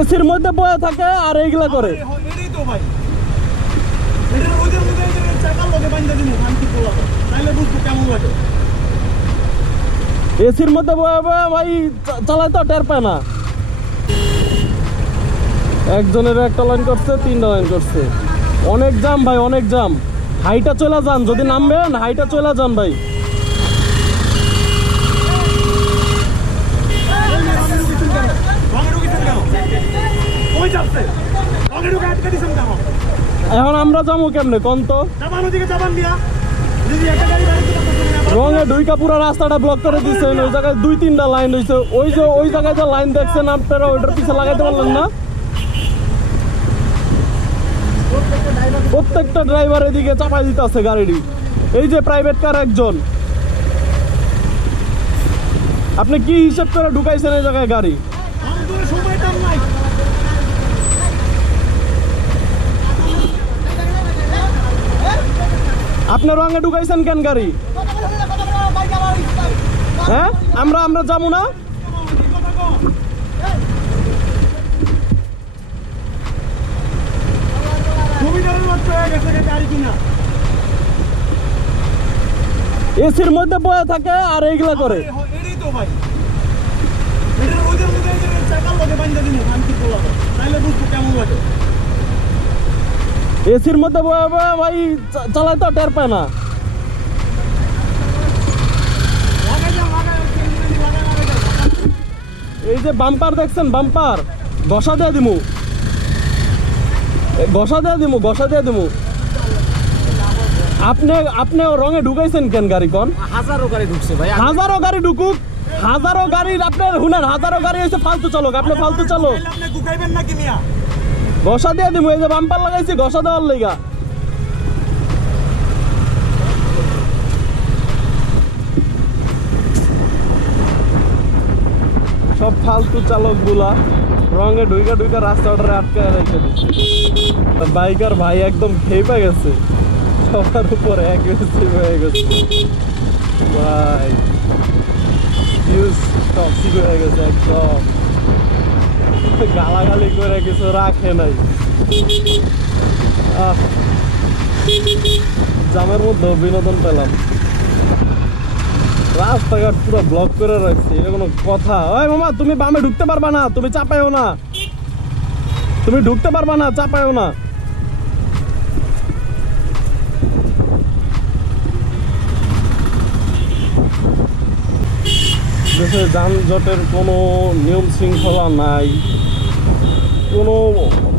এসির মধ্যে বয়ে থাকে আর এইগুলা করে। এটাই তো ভাই, এটার ওদের মধ্যে চাকার লগে বাইন্ধা দিমু শান্তি পোলা, তাইলে বুঝবো কেমন লাগে। এসির মধ্যে বয়ে বয়ে ভাই চালায় তো টের পায় না। একজনের একটা লাইন করছে, 3টা লাইন করছে। অনেক জাম ভাই, অনেক জাম। হাইটা চলে যান, যদি নামবেন হাইটা চলে যান ভাই। এখন আমরা যাবো কেমনে কোন তো? রঙে ঢুইকা পুরো রাস্তাটা ব্লক করে দিচ্ছেন। ওই জায়গায় 2-3টা লাইন হয়েছে। ওই জায়গায় যে লাইন দেখছেন আপনারা, ওইটার পিছে লাগাইতে পারলেন না। প্রত্যেকটা ড্রাইভার এদিকে চাপাই দিতে আছে গাড়িটি। এই যে প্রাইভেট কার একজন, আপনি কি হিসাব করে ঢুকাইছেন এই জায়গায় গাড়ি? আপনি রঙে ঢুকাইছেন কেন গাড়ি? হ্যাঁ, আমরা যাবো না। এসির মধ্যে বয়ে থাকে আর এইগুলা করে। এটাই তো ভাই, এটার ওদের মধ্যে চাকার লগে বাইন্ধা দিমু শান্তি পোলা, তাইলে বুঝবো কেমন লাগে। এসির মধ্যে বয়ে বয়ে ভাই চালায় তো টের পায় না। এই যে বাম্পার দেখছেন, বাম্পার ঘষা দিয়ে দিমু, ঘষা দিয়ে দিমু। আপনি রঙে ঢুকাইছেন কেন গাড়ি কোন? হাজারো গাড়ি ঢুকছে ভাই, হাজারো গাড়ি ঢুকুক, হাজারো গাড়ি আপনার হুনেন, হাজারো গাড়ি হয়েছে ফালতু চালক। আপনি ফালতু চালক, আপনি গুকাইবেন নাকি মিয়া? ঘষা দিয়ে দিমু। এই যে বাম্পার লাগাইছি, ঘষা দেওয়ার লেগা। সব ফালতু চালক গুলা রঙে ঢুইকা রাস্তাটারে আটকে রেখে দিচ্ছে। বাইকার ভাই একদম খেপে গেছে, সবার উপরে অ্যাগ্রেসিভ হয়ে গেছে ভাই, হিউজ টক্সিক হয়ে গেছে একদম। গালাগালি করে কিছু রাখে নাই। জামের মধ্যে বিনোদন পেলাম। রাস্তাঘাট পুরো ব্লক করে রাখছে, এটা কোনো কথা? ওই মামা, তুমি বামে ঢুকতে পারবা না, তুমি চাপাইও না, তুমি ঢুকতে পারবা না, চাপাইও না। দেশে যানজটের কোনো নিয়ম শৃঙ্খলা নাই, কোনো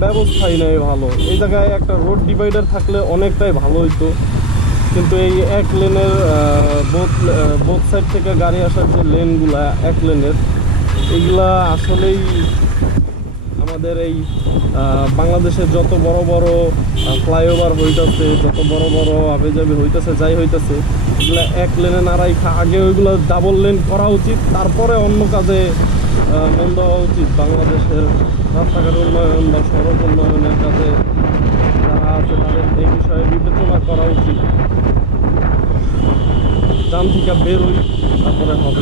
ব্যবস্থাই নেই ভালো। এই জায়গায় একটা রোড ডিভাইডার থাকলে অনেকটাই ভালো হইতো, কিন্তু এই এক লেনের বোথ সাইড থেকে গাড়ি আসার যে লেনগুলা এক লেনের, এইগুলা আসলেই আমাদের এই বাংলাদেশের যত বড় বড় ফ্লাইওভার হইতেছে, যত বড় বড় আবেজাবি হইতেছে, যাই হইতেছে, এগুলা এক লেনে না রাখা আগে ওইগুলো ডাবল লেন করা উচিত, তারপরে অন্য কাজে মন দেওয়া উচিত। বাংলাদেশের রাস্তাঘাট উন্নয়ন বা সড়ক উন্নয়নের কাজে যারা আছে তাদের এই বিষয়ে বিবেচনা করা উচিত। জাম থেকে বেরোই, তারপরে হবে।